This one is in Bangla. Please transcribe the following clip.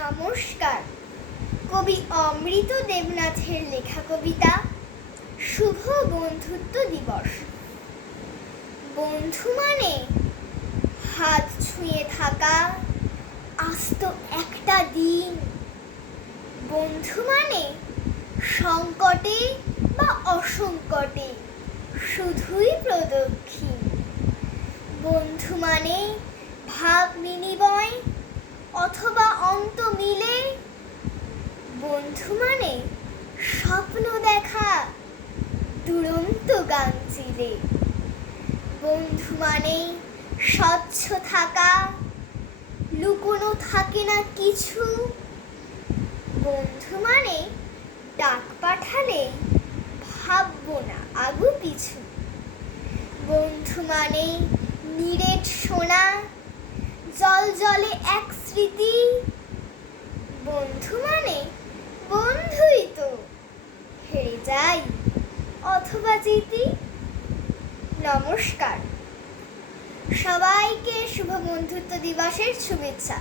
নমস্কার। কবি অমৃত দেবনাথের লেখা কবিতা শুভ বন্ধুত্ব দিবস। বন্ধু মানে হাত ছুঁয়ে থাকা, আস্ত একটা দিন। বন্ধু মানে সংকটে বা অসংকটে, শুধুই প্রদক্ষিণ। বন্ধু মানে ভাব বিনিময় বন্ধু মানে স্বপ্ন দেখা দুরন্ত গান চিলে বন্ধু মানে স্বচ্ছ থাকা, লুকোনো থাকে না কিছু। বন্ধু মানে ডাক পাঠালে ভাববো না আগু পিছু। বন্ধু মানে নিরেট সোনা, জল জলে এক যাই। অথবা জিতি নমস্কার। সবাইকে শুভ বন্ধুত্ব দিবসের শুভেচ্ছা।